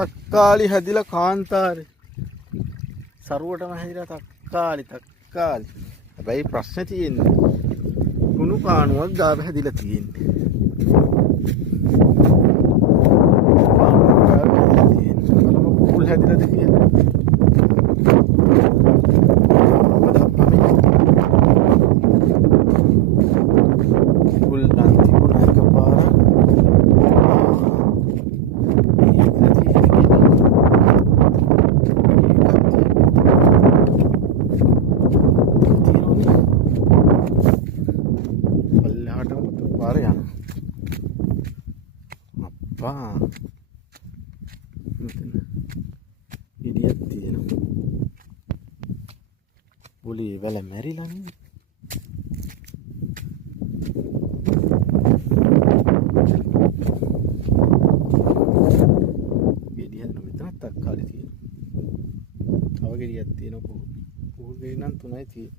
තක්කාලි හැදිලා කාන්තාරේ. සරුවටම හැදිලා තක්කාලි. හැබැයි ප්‍රශ්නේ තියෙන්නේ කුණු කාණුවක් ගාව හැදිලා තියෙන්නේ. කුකුල් හැදිලාද කියලා. කුකුල් නම් තිබුණා එකපාරක්. ඉඩියක් තියෙනවා. බුලි වල මැරිලා නේද? ගෙඩියක් මෙතනත් තක්කාලි තියෙනවා. තව ගෙඩියක් තියෙනවා. පුහු ගෙඩි නම් 3යි තියෙන්නේ.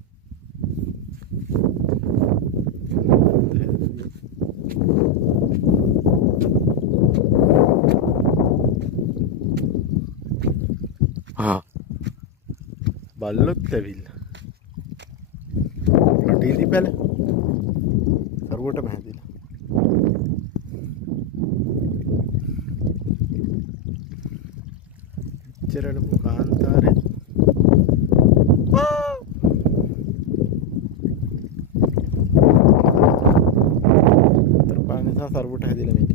බල්ලොත් ඇවිල්ලා රටේදී බැල කරුවටම හැදිලා ඉච්චරලු කාන්තාරේ අතර පාන නිසා කරුවට හැදිලා මේ